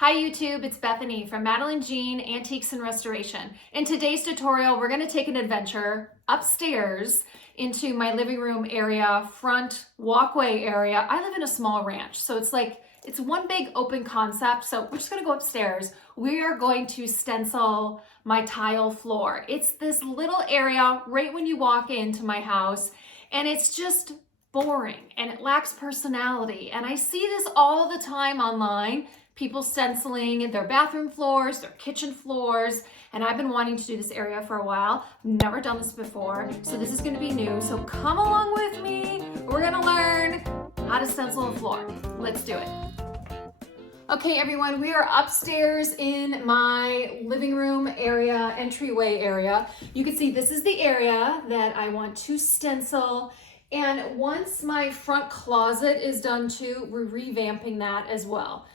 Hi YouTube, it's Bethany from Madeline Jean Antiques and Restoration. In today's tutorial, we're going to take an adventure upstairs into my living room area, front walkway area. I live in a small ranch, so it's one big open concept. So we're just going to go upstairs. We are going to stencil my tile floor. It's this little area right when you walk into my house, and it's just boring and it lacks personality. And I see this all the time online. People stenciling their bathroom floors, their kitchen floors, and I've been wanting to do this area for a while. Never done this before, so this is going to be new. So come along with me. We're going to learn how to stencil a floor. Let's do it. Okay, everyone, we are upstairs in my living room area, entryway area. You can see this is the area that I want to stencil. And once my front closet is done too, we're revamping that as well.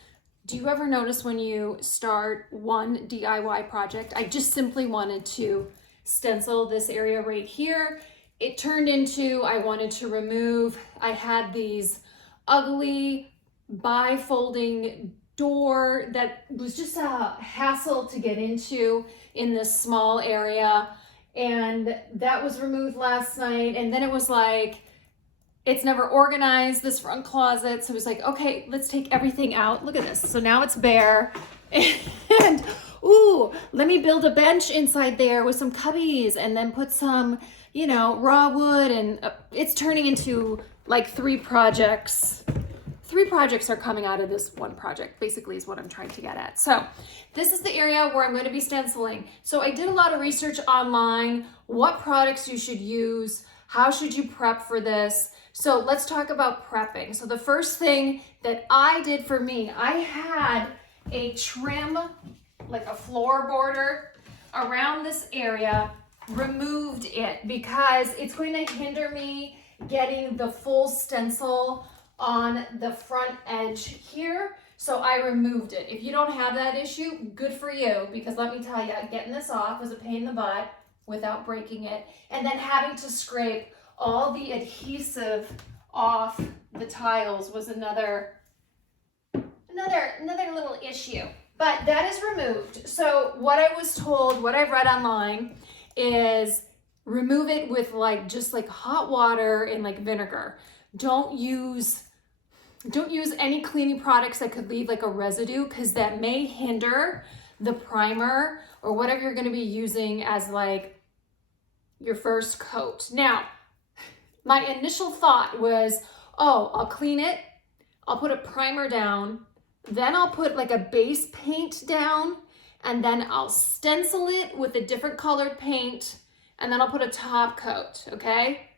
Do you ever notice when you start one DIY project? I just simply wanted to stencil this area right here. It turned into, I wanted to remove, I had these ugly bifolding door that was just a hassle to get into in this small area. And that was removed last night. And then it was like, it's never organized, this front closet. So it was like, okay, let's take everything out. Look at this. So now it's bare. And ooh, let me build a bench inside there with some cubbies and then put some, raw wood. And it's turning into like three projects. Three projects are coming out of this one project, basically, is what I'm trying to get at. So this is the area where I'm going to be stenciling. So I did a lot of research online, what products you should use, how should you prep for this. So let's talk about prepping. So the first thing that I did for me, I had a trim, like a floor border around this area, removed it because it's going to hinder me getting the full stencil on the front edge here. So I removed it. If you don't have that issue, good for you, because let me tell you, getting this off was a pain in the butt without breaking it. And then having to scrape all the adhesive off the tiles was another little issue, but that is removed. So what I was told, what I've read online is remove it with just hot water and vinegar. Don't use any cleaning products that could leave a residue, because that may hinder the primer or whatever you're going to be using as your first coat. Now, my initial thought was, oh, I'll clean it, I'll put a primer down, then I'll put a base paint down, and then I'll stencil it with a different colored paint, and then I'll put a top coat, okay?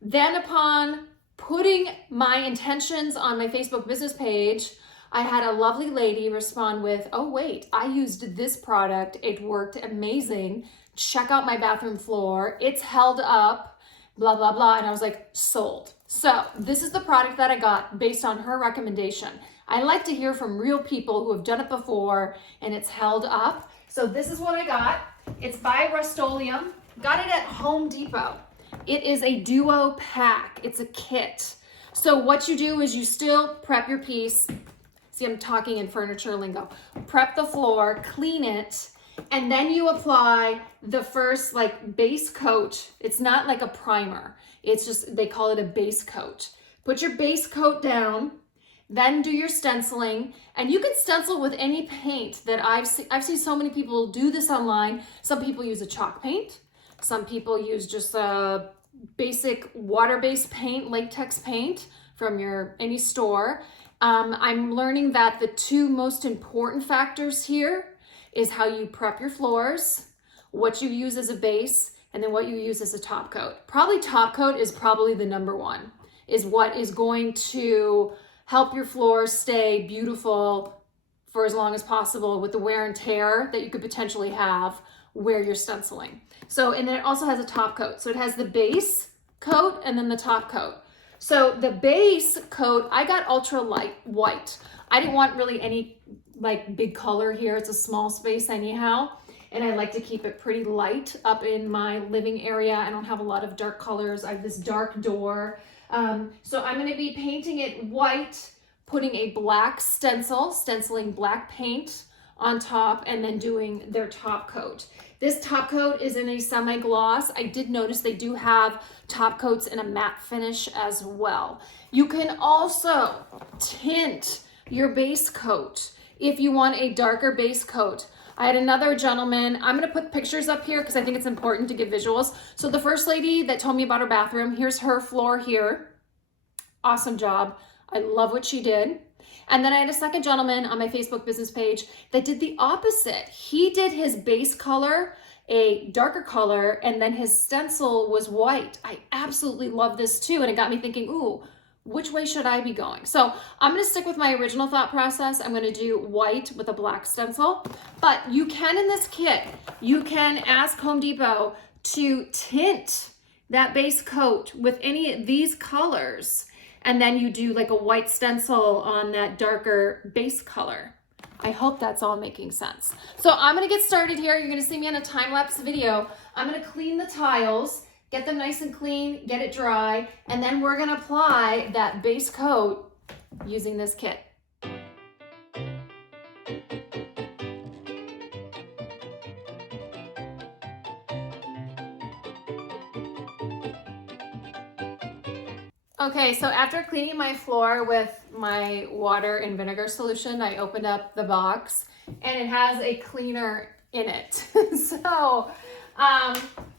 Then upon putting my intentions on my Facebook business page, I had a lovely lady respond with, oh wait, I used this product, it worked amazing, check out my bathroom floor, it's held up, blah, blah, blah. And I was like, sold. So this is the product that I got based on her recommendation. I like to hear from real people who have done it before and it's held up. So this is what I got. It's by RUSTOLEUM. Got it at Home Depot. It is a duo pack. It's a kit. So what you do is you still prep your piece. See, I'm talking in furniture lingo. Prep the floor, clean it, and then you apply the first base coat. It's not like a primer. It's just, they call it a base coat. Put your base coat down, then do your stenciling. And you can stencil with any paint that I've seen so many people do this online. Some people use a chalk paint. Some people use just a basic water-based paint, latex paint from any store. I'm learning that the two most important factors here is how you prep your floors, what you use as a base, and then what you use as a top coat. Probably top coat is probably the number one, is what is going to help your floors stay beautiful for as long as possible with the wear and tear that you could potentially have where you're stenciling. So, and then it also has a top coat. So it has the base coat and then the top coat. So the base coat, I got ultra light white. I didn't want really any big color here. It's a small space anyhow. And I like to keep it pretty light up in my living area. I don't have a lot of dark colors. I have this dark door. So I'm going to be painting it white, putting a black stencil, stenciling black paint on top, and then doing their top coat. This top coat is in a semi-gloss. I did notice they do have top coats in a matte finish as well. You can also tint your base coat if you want a darker base coat. I had another gentleman, I'm gonna put pictures up here because I think it's important to give visuals. So the first lady that told me about her bathroom, here's her floor here. Awesome job. I love what she did. And then I had a second gentleman on my Facebook business page that did the opposite. He did his base color a darker color, and then his stencil was white. I absolutely love this too. And it got me thinking, ooh, which way should I be going? So I'm gonna stick with my original thought process. I'm gonna do white with a black stencil, but you can in this kit, you can ask Home Depot to tint that base coat with any of these colors. And then you do like a white stencil on that darker base color. I hope that's all making sense. So I'm gonna get started here. You're gonna see me on a time-lapse video. I'm gonna clean the tiles, get them nice and clean, get it dry, and then we're gonna apply that base coat using this kit. Okay, so after cleaning my floor with my water and vinegar solution, I opened up the box and it has a cleaner in it. So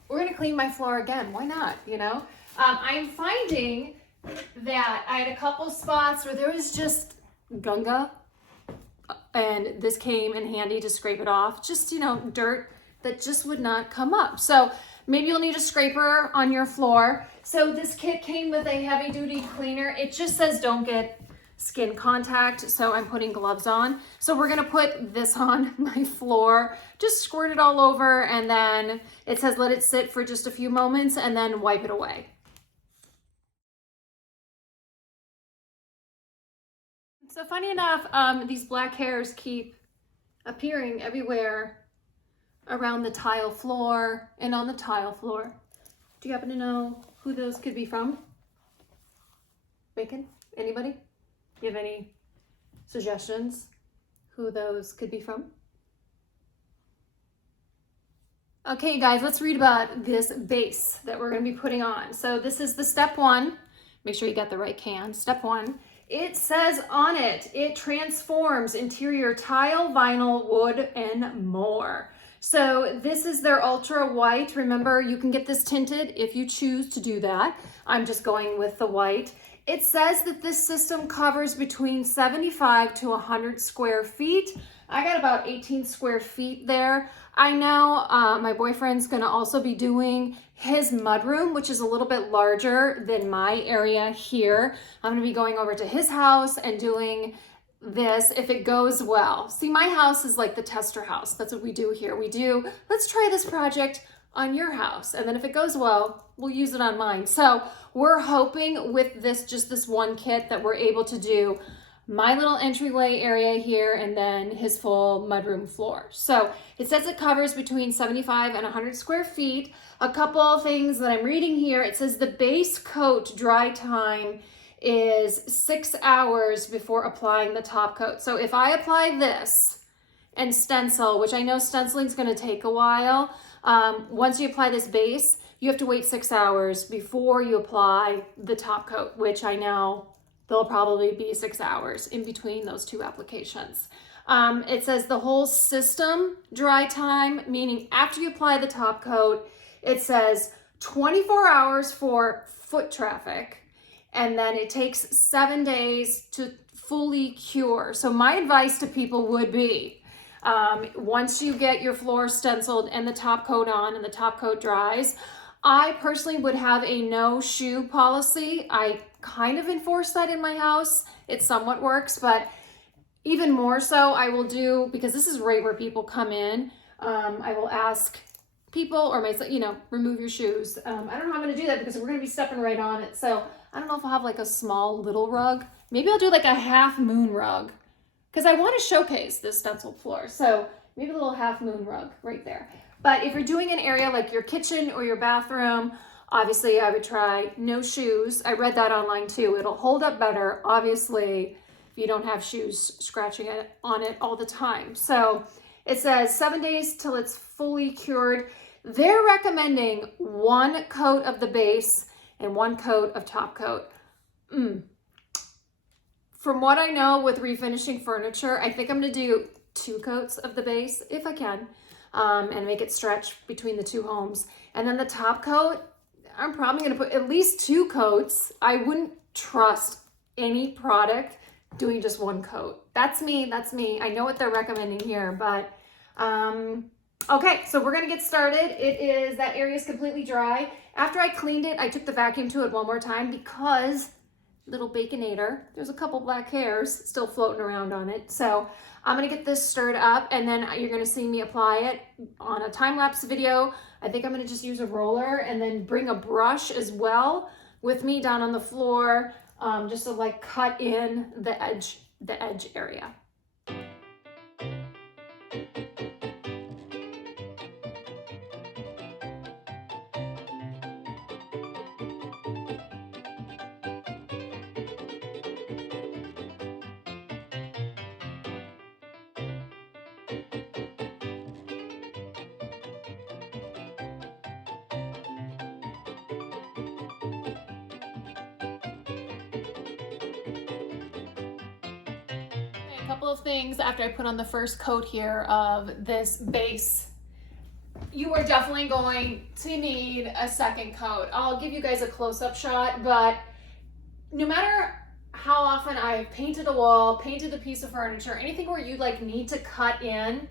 we're gonna clean my floor again. Why not, you know? I'm finding that I had a couple spots where there was just gunga, and this came in handy to scrape it off. Just, you know, dirt that just would not come up. So maybe you'll need a scraper on your floor. So this kit came with a heavy duty cleaner. It just says don't get skin contact, so I'm putting gloves on. So we're gonna put this on my floor, just squirt it all over, and then it says let it sit for just a few moments and then wipe it away. So funny enough, these black hairs keep appearing everywhere around the tile floor and on the tile floor. Do you happen to know who those could be from? Bacon? Anybody? Do you have any suggestions who those could be from? Okay, guys, let's read about this base that we're going to be putting on. So this is the step one. Make sure you got the right can. Step one. It says on it, it transforms interior tile, vinyl, wood, and more. So this is their ultra white. Remember, you can get this tinted if you choose to do that. I'm just going with the white. It says that this system covers between 75 to 100 square feet. I got about 18 square feet there. I know my boyfriend's gonna also be doing his mudroom, which is a little bit larger than my area here. I'm gonna be going over to his house and doing this if it goes well. See, my house is like the tester house. That's what we do here. We do, let's try this project on your house. And then if it goes well, we'll use it on mine. So we're hoping with this, just this one kit, that we're able to do my little entryway area here and then his full mudroom floor. So it says it covers between 75 and 100 square feet. A couple of things that I'm reading here. It says the base coat dry time is 6 hours before applying the top coat. So if I apply this and stencil, which I know stenciling is going to take a while, once you apply this base, you have to wait 6 hours before you apply the top coat, which I know there'll probably be 6 hours in between those two applications. It says the whole system dry time, meaning after you apply the top coat, it says 24 hours for foot traffic, and then it takes 7 days to fully cure. So my advice to people would be, once you get your floor stenciled and the top coat on and the top coat dries, I personally would have a no shoe policy. I kind of enforce that in my house. It somewhat works, but even more so I will do, because this is right where people come in, I will ask people or myself, you know, remove your shoes. I don't know how I'm gonna do that because we're gonna be stepping right on it. So I don't know if I'll have like a small little rug. Maybe I'll do like a half moon rug because I want to showcase this stenciled floor. So maybe a little half moon rug right there. But if you're doing an area like your kitchen or your bathroom, obviously I would try no shoes. I read that online too. It'll hold up better. Obviously, if you don't have shoes scratching on it all the time. So it says 7 days till it's fully cured. They're recommending 1 coat of the base and 1 coat of top coat. From what I know with refinishing furniture, I think I'm gonna do 2 coats of the base if I can, and make it stretch between the 2 homes. And then the top coat, I'm probably gonna put at least 2 coats. I wouldn't trust any product doing just 1 coat. That's me, that's me. I know what they're recommending here, but okay, so we're gonna get started. That area is completely dry. After I cleaned it, I took the vacuum to it one more time because little Baconator, there's a couple black hairs still floating around on it. So I'm gonna get this stirred up, and then you're gonna see me apply it on a time-lapse video. I think I'm gonna just use a roller and then bring a brush as well with me down on the floor, just to like cut in the edge area. A couple of things after I put on the first coat here of this base. You are definitely going to need a second coat. I'll give you guys a close-up shot, but no matter how often I've painted a wall, painted a piece of furniture, anything where you like need to cut in,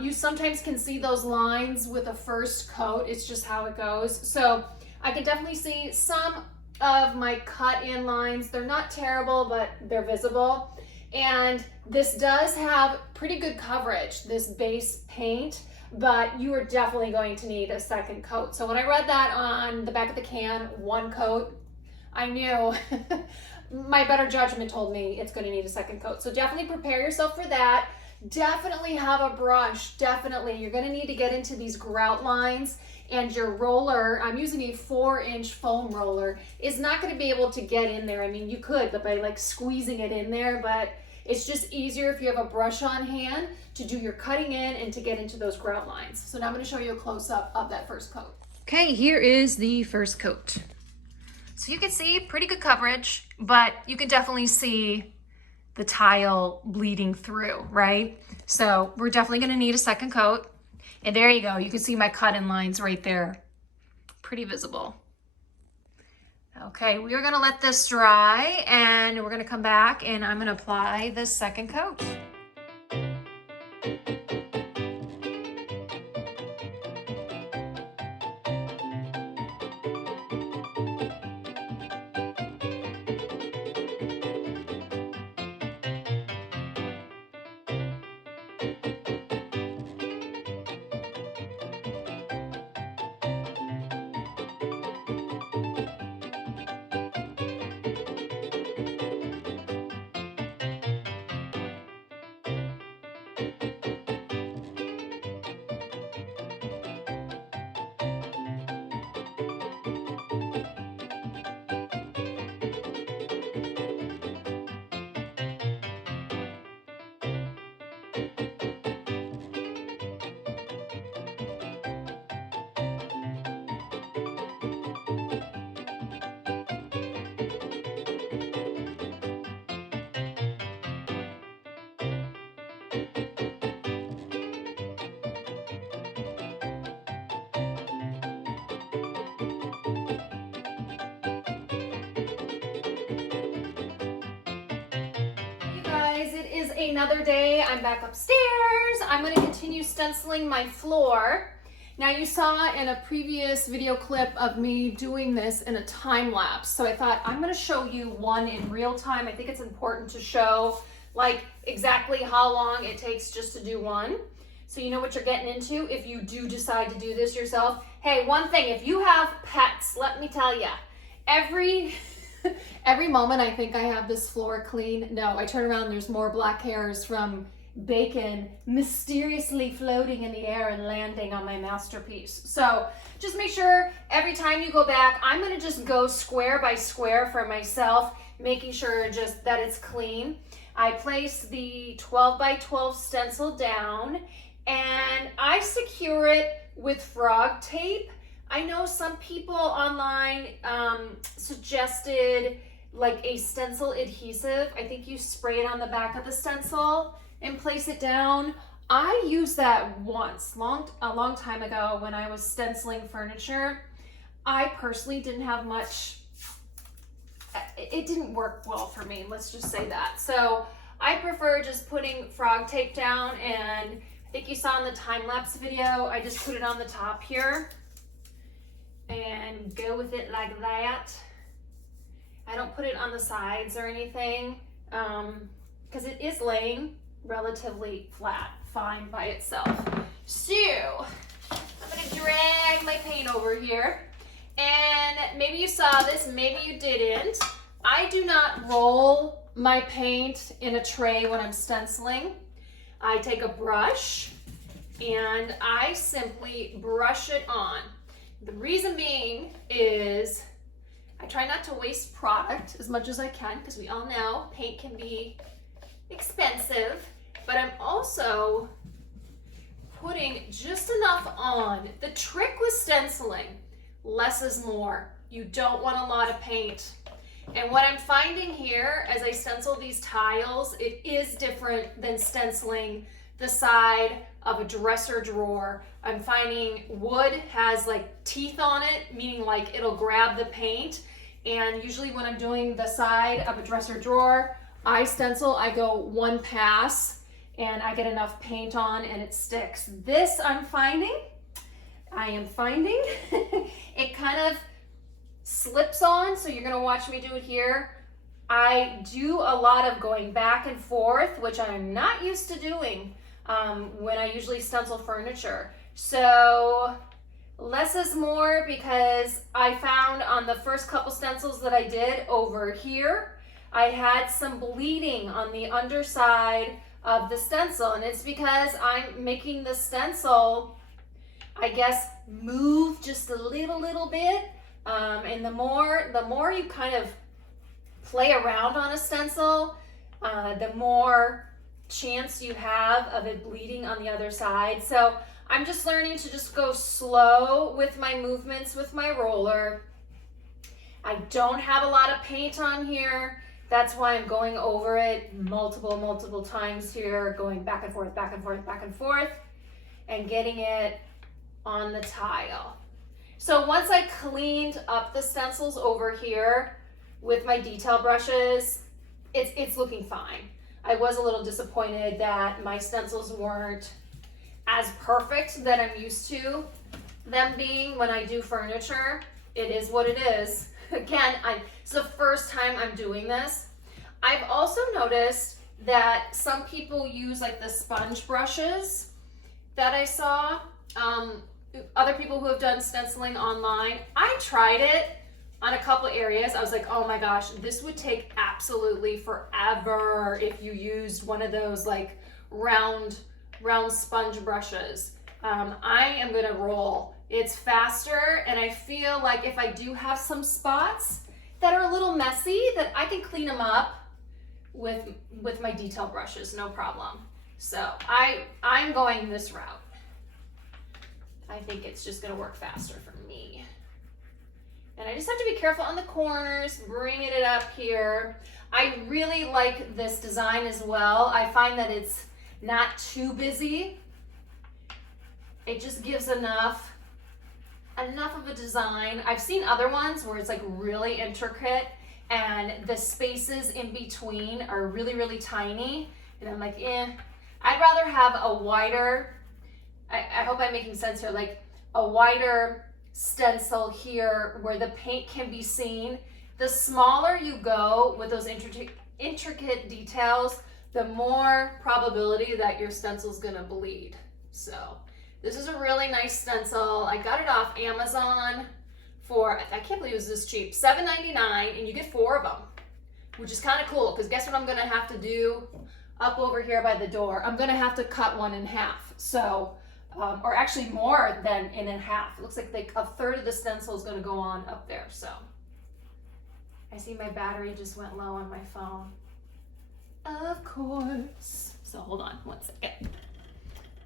you sometimes can see those lines with a first coat. It's just how it goes. So I can definitely see some of my cut-in lines. They're not terrible, but they're visible. And this does have pretty good coverage, this base paint, but you are definitely going to need a second coat. So when I read that on the back of the can, 1 coat, I knew my better judgment told me it's going to need a second coat. So definitely prepare yourself for that. Definitely have a brush. Definitely. You're going to need to get into these grout lines, and your roller, I'm using a 4-inch foam roller, is not going to be able to get in there. I mean, you could, but by like squeezing it in there, but it's just easier if you have a brush on hand to do your cutting in and to get into those grout lines. So now I'm going to show you a close-up of that first coat. Okay, here is the first coat. So you can see pretty good coverage, but you can definitely see the tile bleeding through, right? So we're definitely going to need a second coat. And there you go. You can see my cut-in lines right there. Pretty visible. Okay, we are going to let this dry, and we're going to come back and I'm going to apply the second coat. Another day, I'm back upstairs. I'm going to continue stenciling my floor. Now you saw in a previous video clip of me doing this in a time lapse, so I thought I'm going to show you one in real time. I think it's important to show like exactly how long it takes just to do one, so you know what you're getting into if you do decide to do this yourself. Hey, one thing, if you have pets, let me tell you, every moment I think I have this floor clean, no, I turn around and there's more black hairs from bacon mysteriously floating in the air and landing on my masterpiece. So just make sure every time you go back, I'm going to just go square by square for myself making sure just that it's clean. I place the 12 by 12 stencil down and I secure it with frog tape. I know some people online suggested like a stencil adhesive. I think you spray it on the back of the stencil and place it down. I used that once, a long time ago when I was stenciling furniture. I personally didn't have much, it didn't work well for me, let's just say that. So I prefer just putting frog tape down, and I think you saw in the time-lapse video, I just put it on the top here and go with it like that. I don't put it on the sides or anything because it is laying relatively flat, fine by itself. So I'm gonna drag my paint over here, and maybe you saw this, maybe you didn't. I do not roll my paint in a tray when I'm stenciling. I take a brush and I simply brush it on. The reason being is I try not to waste product as much as I can, because we all know paint can be expensive, but I'm also putting just enough on. The trick with stenciling, less is more. You don't want a lot of paint. And what I'm finding here as I stencil these tiles, it is different than stenciling the side of a dresser drawer. I'm finding wood has like teeth on it, meaning like it'll grab the paint. And usually when I'm doing the side of a dresser drawer, I stencil, I go one pass and I get enough paint on and it sticks. This I am finding, it kind of slips on, so you're gonna watch me do it here. I do a lot of going back and forth, which I'm not used to doing when I usually stencil furniture. So less is more, because I found on the first couple stencils that I did over here, I had some bleeding on the underside of the stencil, and it's because I'm making the stencil, I guess, move just a little bit. And the more you kind of play around on a stencil, the more chance you have of it bleeding on the other side. So I'm just learning to just go slow with my movements with my roller. I don't have a lot of paint on here. That's why I'm going over it multiple times here, going back and forth, back and forth, back and forth, and getting it on the tile. So once I cleaned up the stencils over here with my detail brushes, it's looking fine. I was a little disappointed that my stencils weren't as perfect that I'm used to them being when I do furniture. It is what it is. Again, it's the first time I'm doing this. I've also noticed that some people use like the sponge brushes that I saw. Other people who have done stenciling online, I tried it on a couple areas. I was like, oh my gosh, this would take absolutely forever if you used one of those like round sponge brushes. I am gonna roll. It's faster, and I feel like if I do have some spots that are a little messy, that I can clean them up with my detail brushes, no problem. So I'm going this route. I think it's just gonna work faster for me. And I just have to be careful on the corners, bringing it up here. I really like this design as well. I find that it's not too busy. It just gives enough of a design. I've seen other ones where it's like really intricate and the spaces in between are really tiny. And I'm like, I'd rather have a wider, I hope I'm making sense here, like a wider stencil here where the paint can be seen. The smaller you go with those intricate details, the more probability that your stencil is gonna bleed. So this is a really nice stencil. I got it off Amazon for, I can't believe it was this cheap, $7.99, and you get 4 of them, which is kind of cool, because guess what I'm gonna have to do up over here by the door? I'm gonna have to cut one in half. So, or actually more than in half. It looks like a third of the stencil is gonna go on up there. So I see my battery just went low on my phone. Of course. So hold on 1 second.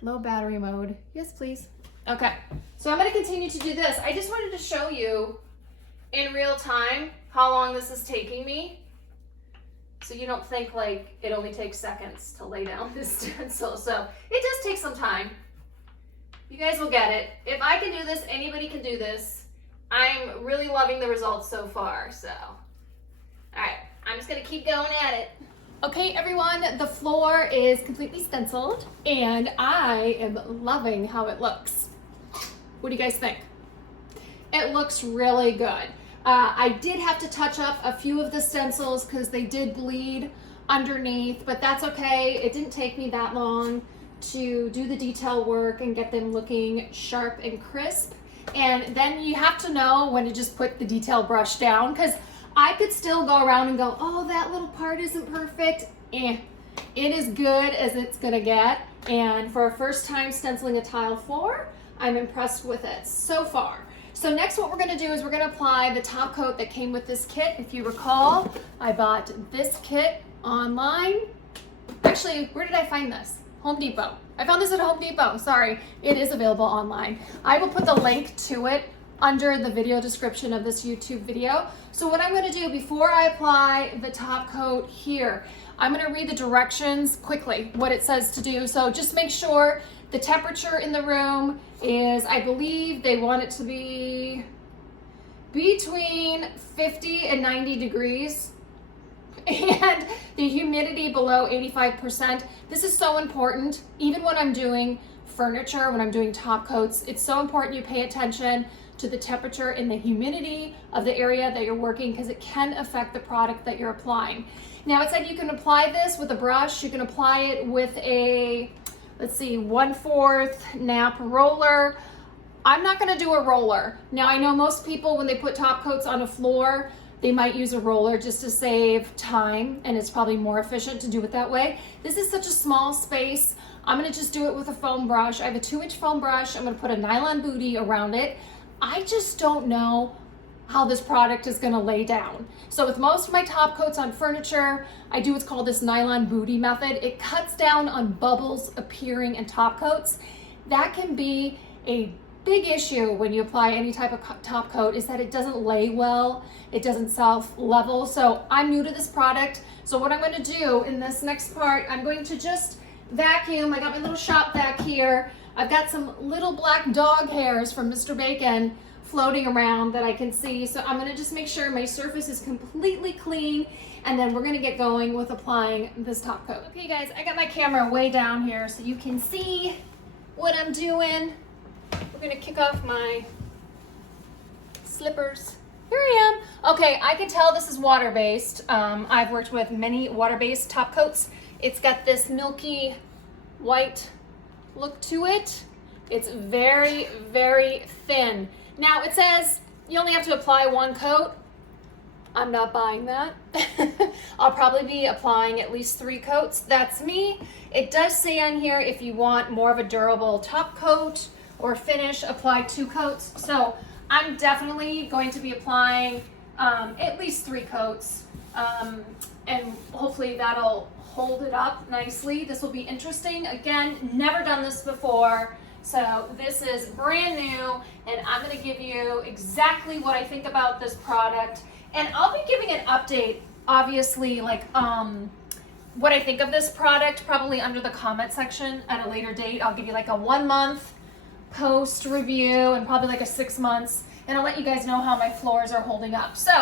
Low battery mode. Yes, please. Okay, so I'm gonna continue to do this. I just wanted to show you in real time how long this is taking me. So you don't think like it only takes seconds to lay down this stencil. So it does take some time. You guys will get it. If I can do this, anybody can do this. I'm really loving the results so far, so. All right, I'm just gonna keep going at it. Okay, everyone, the floor is completely stenciled and I am loving how it looks. What do you guys think? It looks really good. I did have to touch up a few of the stencils because they did bleed underneath, but that's okay. It didn't take me that long to do the detail work and get them looking sharp and crisp. And then you have to know when to just put the detail brush down, because I could still go around and go, oh, that little part isn't perfect. It is good as it's gonna get. And for a first time stenciling a tile floor, I'm impressed with it so far. So next what we're gonna do is we're gonna apply the top coat that came with this kit. If you recall, I bought this kit online. Actually, where did I find this? Home Depot. I found this at Home Depot, sorry. It is available online. I will put the link to it under the video description of this YouTube video. So what I'm gonna do before I apply the top coat here, I'm gonna read the directions quickly, what it says to do. So just make sure the temperature in the room is, I believe they want it to be between 50 and 90 degrees. And the humidity below 85%. This is so important. Even when I'm doing furniture, when I'm doing top coats, it's so important you pay attention to the temperature and the humidity of the area that you're working, because it can affect the product that you're applying. Now it said you can apply this with a brush, you can apply it with a, let's see, 1/4 nap roller. I'm not gonna do a roller. Now I know most people, when they put top coats on a floor, they might use a roller just to save time, and it's probably more efficient to do it that way. This is such a small space. I'm gonna just do it with a foam brush. I have a 2-inch foam brush. I'm gonna put a nylon booty around it. I just don't know how this product is gonna lay down. So with most of my top coats on furniture, I do what's called this nylon booty method. It cuts down on bubbles appearing in top coats. That can be a big issue when you apply any type of top coat, is that it doesn't lay well, it doesn't self-level. So I'm new to this product, so what I'm going to do in this next part, I'm going to just vacuum. I got my little shop vac here. I've got some little black dog hairs from Mr. Bacon floating around that I can see, so I'm going to just make sure my surface is completely clean, and then we're going to get going with applying this top coat. Okay guys, I got my camera way down here so you can see what I'm doing. We're gonna kick off my slippers. Here I am. Okay, I can tell this is water-based. I've worked with many water-based top coats. It's got this milky white look to it. It's very, very thin. Now it says you only have to apply 1 coat. I'm not buying that. I'll probably be applying at least 3 coats. That's me. It does say on here if you want more of a durable top coat or finish, apply 2 coats. So I'm definitely going to be applying at least 3 coats, and hopefully that'll hold it up nicely. This will be interesting. Again, never done this before, so this is brand new, and I'm gonna give you exactly what I think about this product, and I'll be giving an update, obviously, like what I think of this product, probably under the comment section at a later date. I'll give you like a 1-month post review and probably like a 6 months, and I'll let you guys know how my floors are holding up. So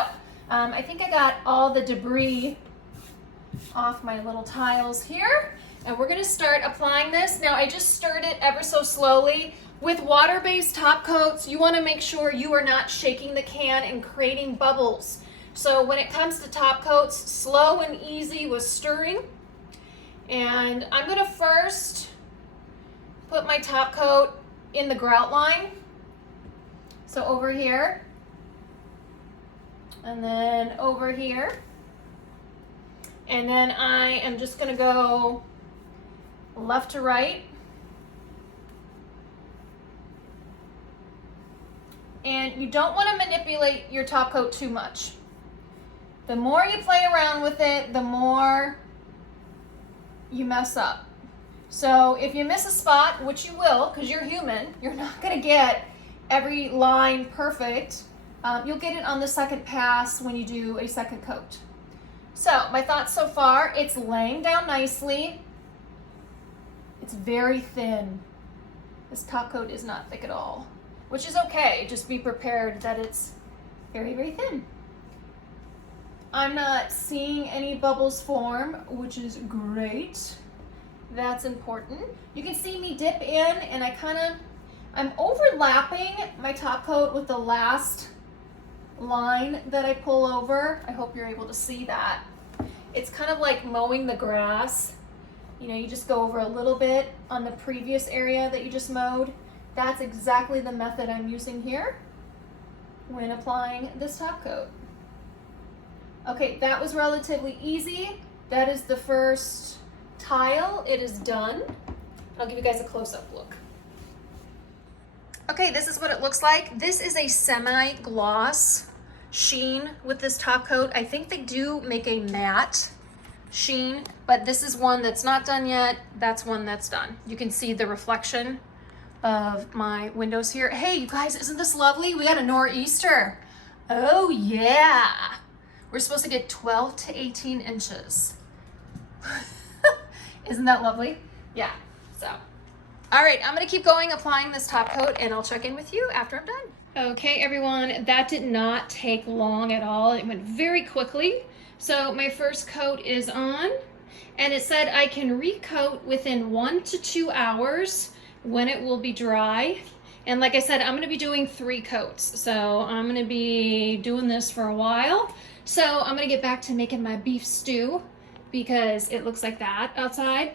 I think I got all the debris off my little tiles here, and we're gonna start applying this. Now I just stirred it ever so slowly. With water-based top coats, you wanna make sure you are not shaking the can and creating bubbles. So when it comes to top coats, slow and easy with stirring. And I'm gonna first put my top coat in the grout line. So over here, and then over here. And then I am just gonna go left to right. And you don't wanna manipulate your top coat too much. The more you play around with it, the more you mess up. So if you miss a spot, which you will, because you're human, you're not gonna get every line perfect. You'll get it on the second pass when you do a second coat. So my thoughts so far, it's laying down nicely. It's very thin. This top coat is not thick at all, which is okay. Just be prepared that it's very, very thin. I'm not seeing any bubbles form, which is great. That's important. You can see me dip in, and I'm overlapping my top coat with the last line that I pull over. I hope you're able to see that. It's kind of like mowing the grass. You know, you just go over a little bit on the previous area that you just mowed. That's exactly the method I'm using here when applying this top coat. Okay, that was relatively easy. That is the first tile. It is done. I'll give you guys a close-up look. Okay, this is what it looks like. This is a semi-gloss sheen with this top coat. I think they do make a matte sheen, but this is one that's not done yet. That's one that's done. You can see the reflection of my windows here. Hey, you guys, isn't this lovely? We got a nor'easter. Oh yeah. We're supposed to get 12 to 18 inches. Isn't that lovely? Yeah, so. All right, I'm gonna keep going applying this top coat, and I'll check in with you after I'm done. Okay, everyone, that did not take long at all. It went very quickly. So my first coat is on, and it said I can recoat within 1 to 2 hours when it will be dry. And like I said, I'm gonna be doing 3 coats. So I'm gonna be doing this for a while. So I'm gonna get back to making my beef stew because it looks like that outside.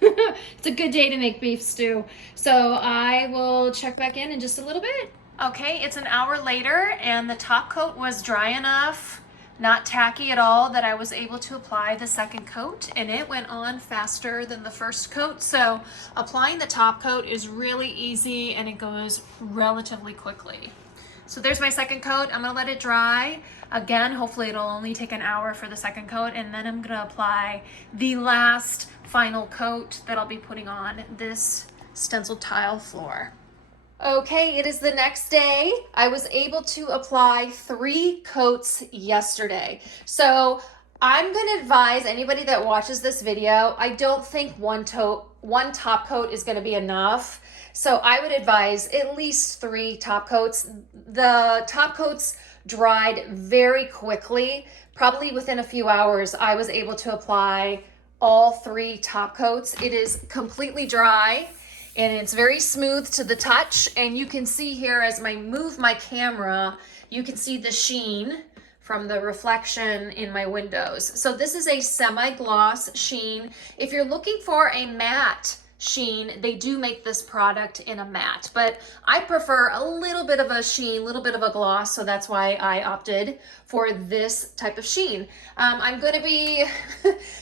It's a good day to make beef stew. So I will check back in just a little bit. Okay, it's an hour later, and the top coat was dry enough, not tacky at all, that I was able to apply the second coat, and it went on faster than the first coat. So applying the top coat is really easy, and it goes relatively quickly. So there's my second coat. I'm gonna let it dry. Again, hopefully it'll only take an hour for the second coat, and then I'm gonna apply the last final coat that I'll be putting on this stenciled tile floor. Okay, it is the next day. I was able to apply 3 coats yesterday. So I'm gonna advise anybody that watches this video, I don't think one top coat is gonna be enough. So I would advise at least 3 top coats. The top coats dried very quickly. Probably within a few hours, I was able to apply all 3 top coats. It is completely dry, and it's very smooth to the touch. And you can see here as I move my camera, you can see the sheen from the reflection in my windows. So this is a semi-gloss sheen. If you're looking for a matte sheen, they do make this product in a matte, but I prefer a little bit of a sheen, a little bit of a gloss, so that's why I opted for this type of sheen. I'm going to be,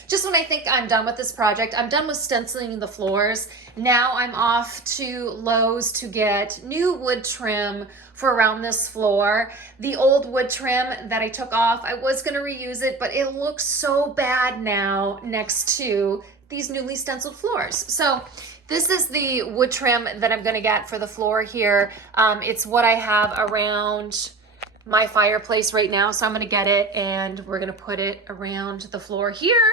just when I think I'm done with this project, I'm done with stenciling the floors. Now I'm off to Lowe's to get new wood trim for around this floor. The old wood trim that I took off, I was going to reuse it, but it looks so bad now next to these newly stenciled floors. So this is the wood trim that I'm going to get for the floor here. It's what I have around my fireplace right now, so I'm going to get it, and we're going to put it around the floor here.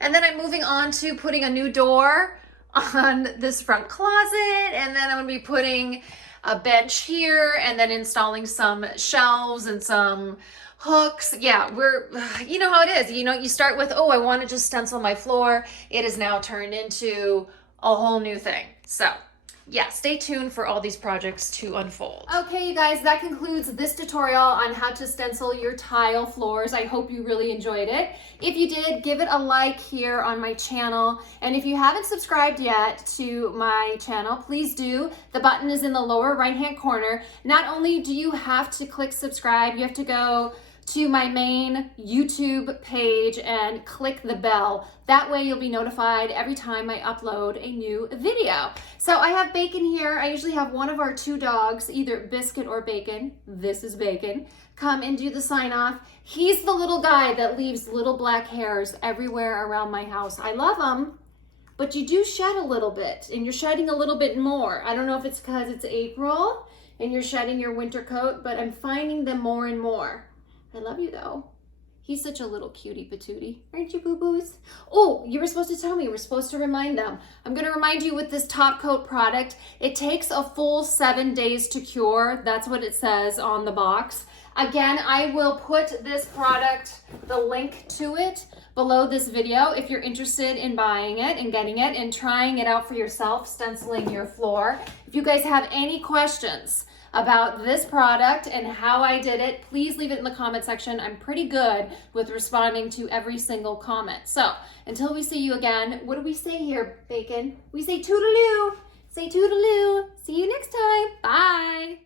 And then I'm moving on to putting a new door on this front closet, and then I'm going to be putting a bench here, and then installing some shelves and some hooks. Yeah, you know how it is. You know, you start with, oh, I want to just stencil my floor. It is now turned into a whole new thing. So yeah, stay tuned for all these projects to unfold. Okay, you guys, that concludes this tutorial on how to stencil your tile floors. I hope you really enjoyed it. If you did, give it a like here on my channel. And if you haven't subscribed yet to my channel, please do. The button is in the lower right-hand corner. Not only do you have to click subscribe, you have to go to my main YouTube page and click the bell. That way you'll be notified every time I upload a new video. So I have Bacon here. I usually have one of our 2 dogs, either Biscuit or Bacon. This is Bacon. Come and do the sign off. He's the little guy that leaves little black hairs everywhere around my house. I love him, but you do shed a little bit, and you're shedding a little bit more. I don't know if it's because it's April and you're shedding your winter coat, but I'm finding them more and more. I love you though. He's such a little cutie patootie. Aren't you, boo-boos? Oh, you were supposed to tell me. We're supposed to remind them. I'm going to remind you with this TOPCOAT product, it takes a full 7 days to cure. That's what it says on the box. Again, I will put this product, the link to it, below this video if you're interested in buying it and getting it and trying it out for yourself, stenciling your floor. If you guys have any questions about this product and how I did it, please leave it in the comment section. I'm pretty good with responding to every single comment. So until we see you again, what do we say here, Bacon? We say toodaloo. Say toodaloo. See you next time. Bye.